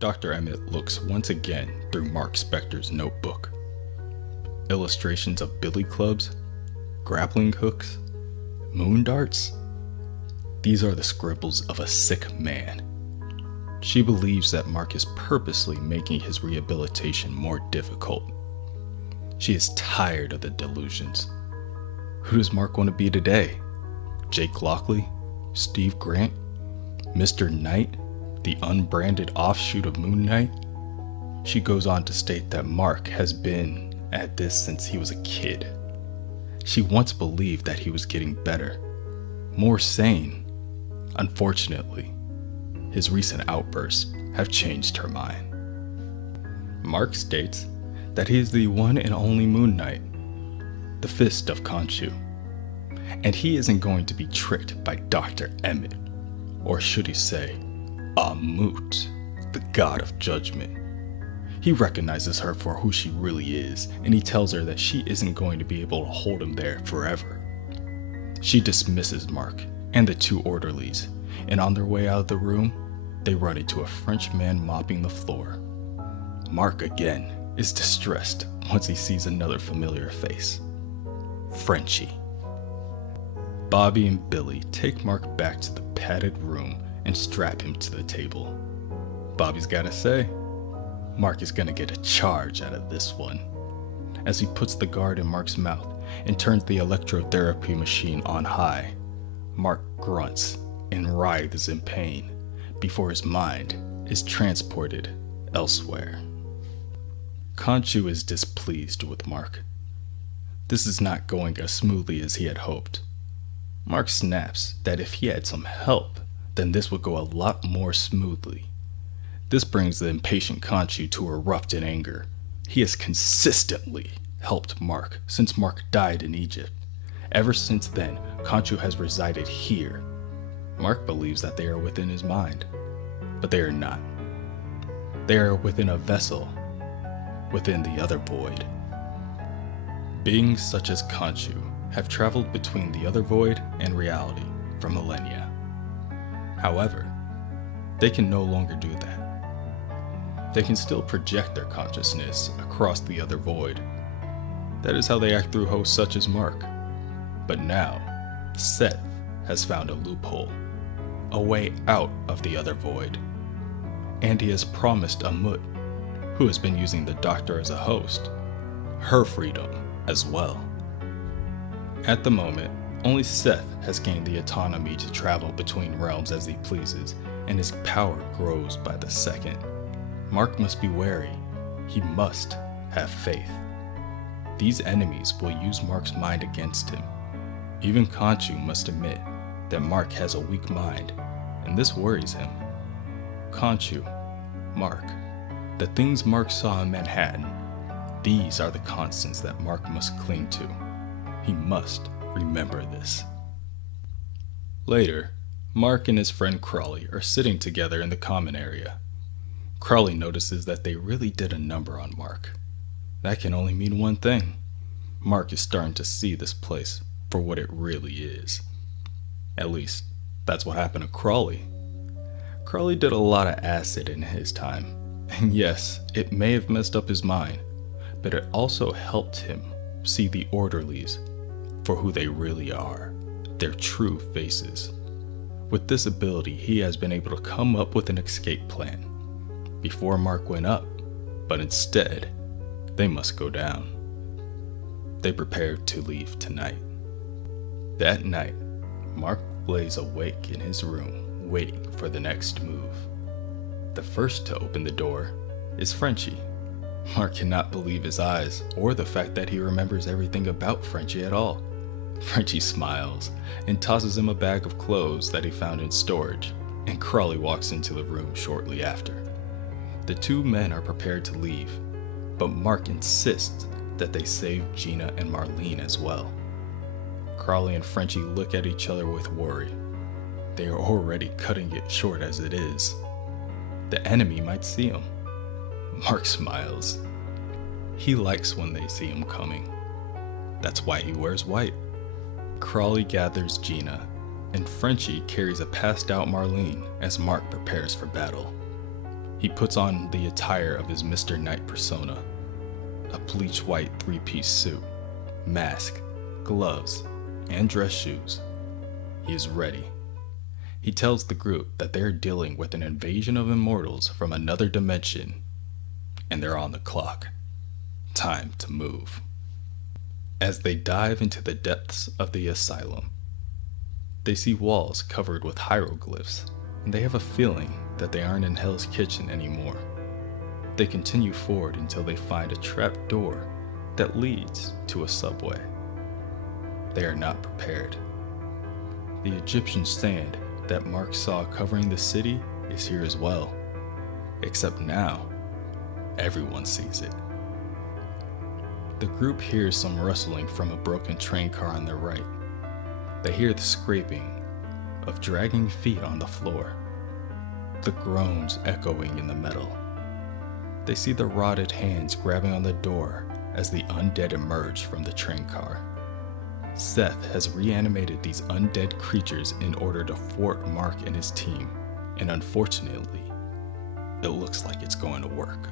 Dr. Emmett looks once again through Mark Spector's notebook. Illustrations of billy clubs, grappling hooks, moon darts. These are the scribbles of a sick man. She believes that Mark is purposely making his rehabilitation more difficult. She is tired of the delusions. Who does Mark want to be today? Jake Lockley? Steve Grant? Mr. Knight? The unbranded offshoot of Moon Knight? She goes on to state that Mark has been at this since he was a kid. She once believed that he was getting better, more sane. Unfortunately, his recent outbursts have changed her mind. Mark states that he is the one and only Moon Knight, the fist of Khonshu, and he isn't going to be tricked by Dr. Emmett, or should he say, Amut, the god of judgment. He recognizes her for who she really is, and he tells her that she isn't going to be able to hold him there forever. She dismisses Mark and the two orderlies, and on their way out of the room, they run into a French man mopping the floor. Mark again is distressed once he sees another familiar face. Frenchie. Bobby and Billy take Mark back to the padded room and strap him to the table. Bobby's gotta say, Mark is gonna get a charge out of this one. As he puts the guard in Mark's mouth and turns the electrotherapy machine on high, Mark grunts and writhes in pain before his mind is transported elsewhere. Khonshu is displeased with Mark. This is not going as smoothly as he had hoped. Mark snaps that if he had some help, then this would go a lot more smoothly. This brings the impatient Khonshu to erupt in anger. He has consistently helped Mark since Mark died in Egypt. Ever since then, Khonshu has resided here. Mark believes that they are within his mind, but they are not. They are within a vessel, within the other void. Beings such as Khonshu have traveled between the other void and reality for millennia. However, they can no longer do that. They can still project their consciousness across the other void. That is how they act through hosts such as Mark. But now, Seth has found a loophole, a way out of the other void. And he has promised Amut, who has been using the Doctor as a host, her freedom as well. At the moment, only Seth has gained the autonomy to travel between realms as he pleases, and his power grows by the second. Mark must be wary. He must have faith. These enemies will use Mark's mind against him. Even Khonshu must admit that Mark has a weak mind, and this worries him. Khonshu, Mark, the things Mark saw in Manhattan, these are the constants that Mark must cling to. He must remember this. Later, Mark and his friend Crawley are sitting together in the common area. Crawley notices that they really did a number on Mark. That can only mean one thing. Mark is starting to see this place for what it really is. At least, that's what happened to Crawley. Crawley did a lot of acid in his time, and yes, it may have messed up his mind, but it also helped him see the orderlies for who they really are, their true faces. With this ability, he has been able to come up with an escape plan before Mark went up, but instead, they must go down. They prepared to leave tonight. That night, Mark lays awake in his room, waiting for the next move. The first to open the door is Frenchie. Mark cannot believe his eyes, or the fact that he remembers everything about Frenchie at all. Frenchie smiles and tosses him a bag of clothes that he found in storage, and Crawley walks into the room shortly after. The two men are prepared to leave, but Mark insists that they save Gina and Marlene as well. Crawley and Frenchie look at each other with worry. They are already cutting it short as it is. The enemy might see him. Mark smiles. He likes when they see him coming. That's why he wears white. Crawley gathers Gina, and Frenchie carries a passed out Marlene as Mark prepares for battle. He puts on the attire of his Mr. Knight persona, a bleach white three-piece suit, mask, gloves, and dress shoes. He is ready. He tells the group that they're dealing with an invasion of immortals from another dimension, and they're on the clock. Time to move. As they dive into the depths of the asylum, they see walls covered with hieroglyphs, and they have a feeling that they aren't in Hell's Kitchen anymore. They continue forward until they find a trap door that leads to a subway. They are not prepared. The Egyptian sand that Marc saw covering the city is here as well, except now, everyone sees it. The group hears some rustling from a broken train car on their right. They hear the scraping of dragging feet on the floor, the groans echoing in the metal. They see the rotted hands grabbing on the door as the undead emerge from the train car. Seth has reanimated these undead creatures in order to thwart Marc and his team, and unfortunately, it looks like it's going to work.